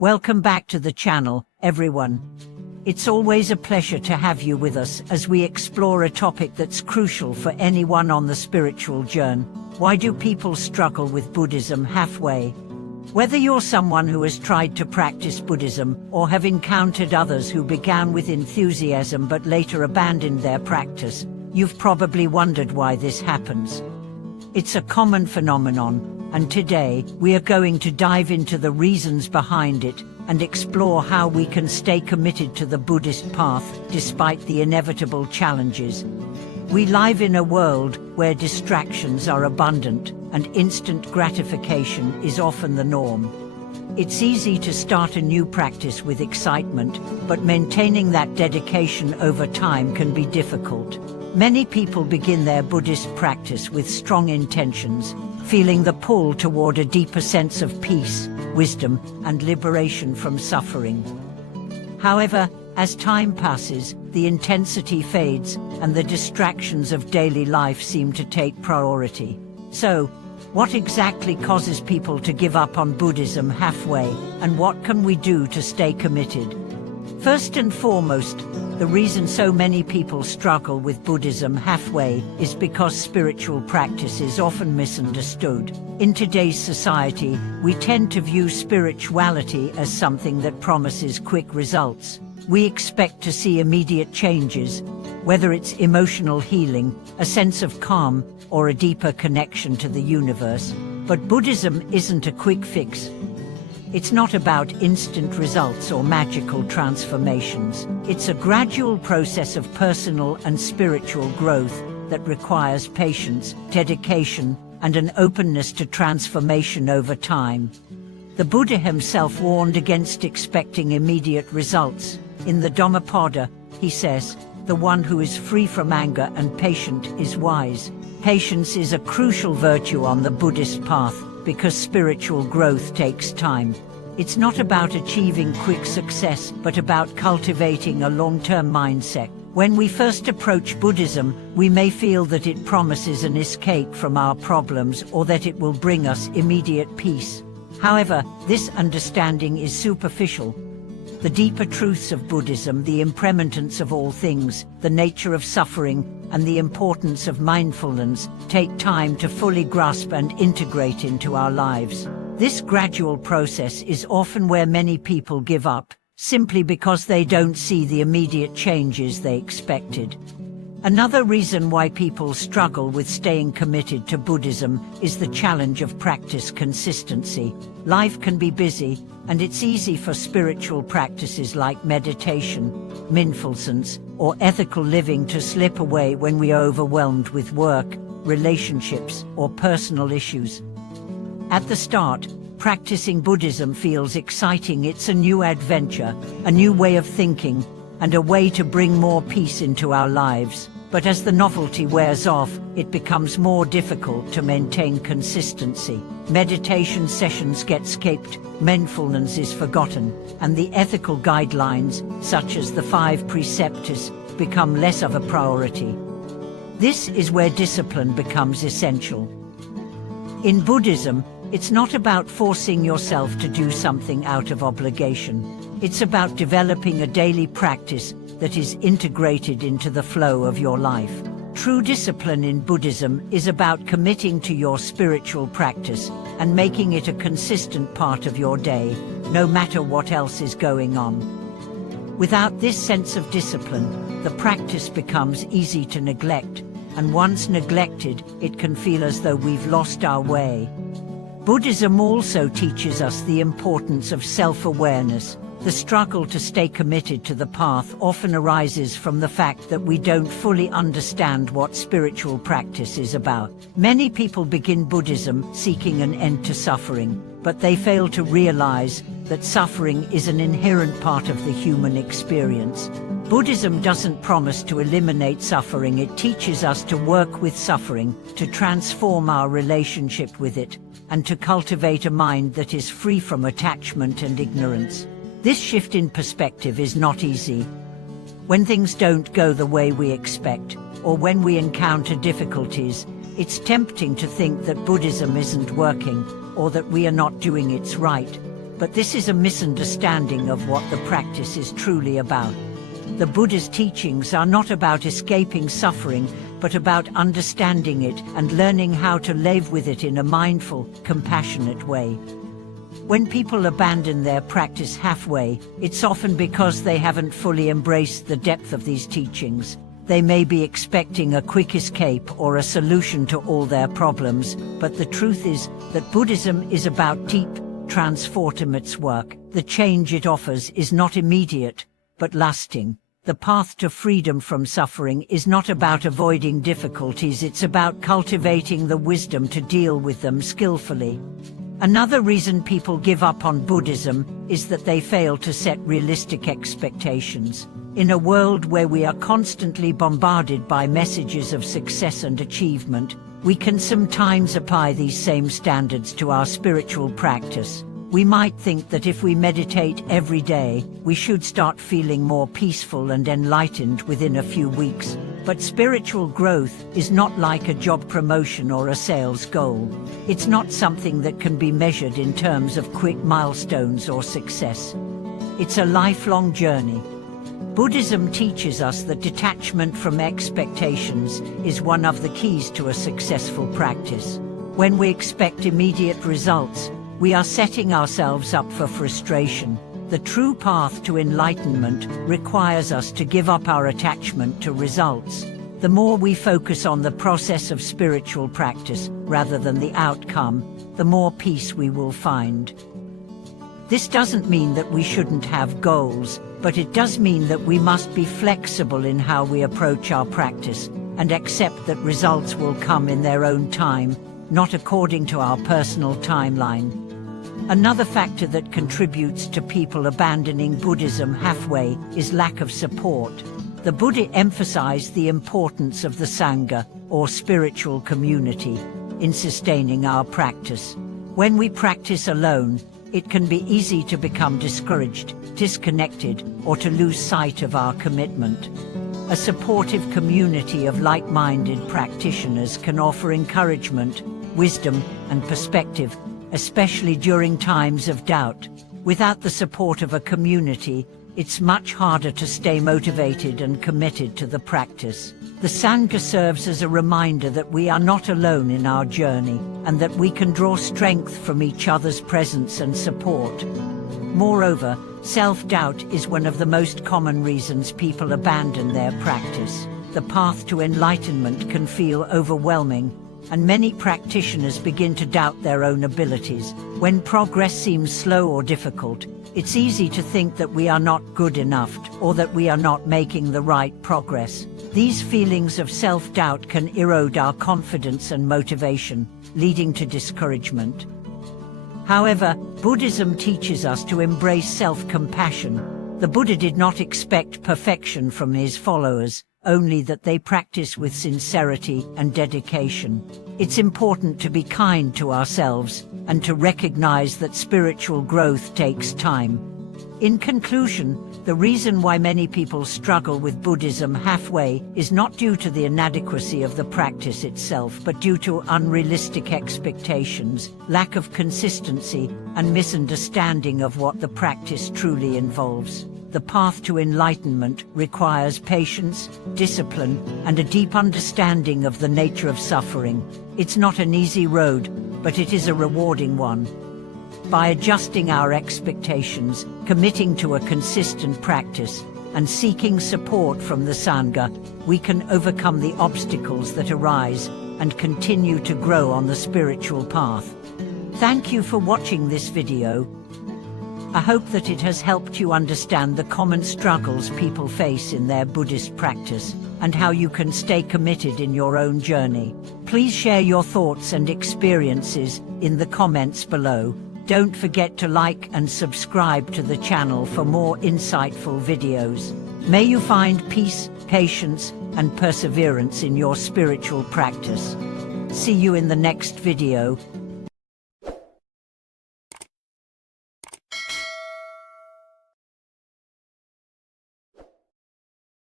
Welcome back to the channel, everyone. It's always a pleasure to have you with us as we explore a topic that's crucial for anyone on the spiritual journey. Why do people struggle with Buddhism halfway? Whether you're someone who has tried to practice Buddhism or have encountered others who began with enthusiasm but later abandoned their practice, you've probably wondered why this happens. It's a common phenomenon, and today we are going to dive into the reasons behind it and explore how we can stay committed to the Buddhist path despite the inevitable challenges. We live in a world where distractions are abundant and instant gratification is often the norm. It's easy to start a new practice with excitement, but maintaining that dedication over time can be difficult. Many people begin their Buddhist practice with strong intentions, feeling the pull toward a deeper sense of peace, wisdom, and liberation from suffering. However, as time passes, the intensity fades and the distractions of daily life seem to take priority. So, what exactly causes people to give up on Buddhism halfway, and what can we do to stay committed? First and foremost, the reason so many people struggle with Buddhism halfway is because spiritual practice is often misunderstood. In today's society, we tend to view spirituality as something that promises quick results. We expect to see immediate changes, whether it's emotional healing, a sense of calm, or a deeper connection to the universe. But Buddhism isn't a quick fix. It's not about instant results or magical transformations. It's a gradual process of personal and spiritual growth that requires patience, dedication, and an openness to transformation over time. The Buddha himself warned against expecting immediate results. In the Dhammapada, he says, "The one who is free from anger and patient is wise." Patience is a crucial virtue on the Buddhist path because spiritual growth takes time. It's not about achieving quick success, but about cultivating a long-term mindset. When we first approach Buddhism, we may feel that it promises an escape from our problems or that it will bring us immediate peace. However, this understanding is superficial. The deeper truths of Buddhism, the impermanence of all things, the nature of suffering, and the importance of mindfulness take time to fully grasp and integrate into our lives. This gradual process is often where many people give up, simply because they don't see the immediate changes they expected. Another reason why people struggle with staying committed to Buddhism is the challenge of practice consistency. Life can be busy, and it's easy for spiritual practices like meditation, mindfulness, or ethical living to slip away when we are overwhelmed with work, relationships, or personal issues. At the start, practicing Buddhism feels exciting. It's a new adventure, a new way of thinking, and a way to bring more peace into our lives. But as the novelty wears off, it becomes more difficult to maintain consistency. Meditation sessions get skipped, mindfulness is forgotten, and the ethical guidelines, such as the 5 precepts, become less of a priority. This is where discipline becomes essential. In Buddhism, it's not about forcing yourself to do something out of obligation. It's about developing a daily practice that is integrated into the flow of your life. True discipline in Buddhism is about committing to your spiritual practice and making it a consistent part of your day, no matter what else is going on. Without this sense of discipline, the practice becomes easy to neglect, and once neglected, it can feel as though we've lost our way. Buddhism also teaches us the importance of self-awareness. The struggle to stay committed to the path often arises from the fact that we don't fully understand what spiritual practice is about. Many people begin Buddhism seeking an end to suffering, but they fail to realize that suffering is an inherent part of the human experience. Buddhism doesn't promise to eliminate suffering. It teaches us to work with suffering, to transform our relationship with it, and to cultivate a mind that is free from attachment and ignorance. This shift in perspective is not easy. When things don't go the way we expect, or when we encounter difficulties, it's tempting to think that Buddhism isn't working, or that we are not doing it right. But this is a misunderstanding of what the practice is truly about. The Buddha's teachings are not about escaping suffering, but about understanding it and learning how to live with it in a mindful, compassionate way. When people abandon their practice halfway, it's often because they haven't fully embraced the depth of these teachings. They may be expecting a quick escape or a solution to all their problems, but the truth is that Buddhism is about deep, transformative work. The change it offers is not immediate, but lasting. The path to freedom from suffering is not about avoiding difficulties, it's about cultivating the wisdom to deal with them skillfully. Another reason people give up on Buddhism is that they fail to set realistic expectations. In a world where we are constantly bombarded by messages of success and achievement, we can sometimes apply these same standards to our spiritual practice. We might think that if we meditate every day, we should start feeling more peaceful and enlightened within a few weeks. But spiritual growth is not like a job promotion or a sales goal. It's not something that can be measured in terms of quick milestones or success. It's a lifelong journey. Buddhism teaches us that detachment from expectations is one of the keys to a successful practice. When we expect immediate results, we are setting ourselves up for frustration. The true path to enlightenment requires us to give up our attachment to results. The more we focus on the process of spiritual practice rather than the outcome, the more peace we will find. This doesn't mean that we shouldn't have goals, but it does mean that we must be flexible in how we approach our practice and accept that results will come in their own time, not according to our personal timeline. Another factor that contributes to people abandoning Buddhism halfway is lack of support. The Buddha emphasized the importance of the Sangha, or spiritual community, in sustaining our practice. When we practice alone, it can be easy to become discouraged, disconnected, or to lose sight of our commitment. A supportive community of like-minded practitioners can offer encouragement, wisdom, and perspective, especially during times of doubt. Without the support of a community, it's much harder to stay motivated and committed to the practice. The Sangha serves as a reminder that we are not alone in our journey, and that we can draw strength from each other's presence and support. Moreover, self-doubt is one of the most common reasons people abandon their practice. The path to enlightenment can feel overwhelming, and many practitioners begin to doubt their own abilities. When progress seems slow or difficult, it's easy to think that we are not good enough or that we are not making the right progress. These feelings of self-doubt can erode our confidence and motivation, leading to discouragement. However, Buddhism teaches us to embrace self-compassion. The Buddha did not expect perfection from his followers, only that they practice with sincerity and dedication. It's important to be kind to ourselves and to recognize that spiritual growth takes time. In conclusion, the reason why many people struggle with Buddhism halfway is not due to the inadequacy of the practice itself, but due to unrealistic expectations, lack of consistency, and misunderstanding of what the practice truly involves. The path to enlightenment requires patience, discipline, and a deep understanding of the nature of suffering. It's not an easy road, but it is a rewarding one. By adjusting our expectations, committing to a consistent practice, and seeking support from the Sangha, we can overcome the obstacles that arise and continue to grow on the spiritual path. Thank you for watching this video. I hope that it has helped you understand the common struggles people face in their Buddhist practice and how you can stay committed in your own journey. Please share your thoughts and experiences in the comments below. Don't forget to like and subscribe to the channel for more insightful videos. May you find peace, patience, and perseverance in your spiritual practice. See you in the next video.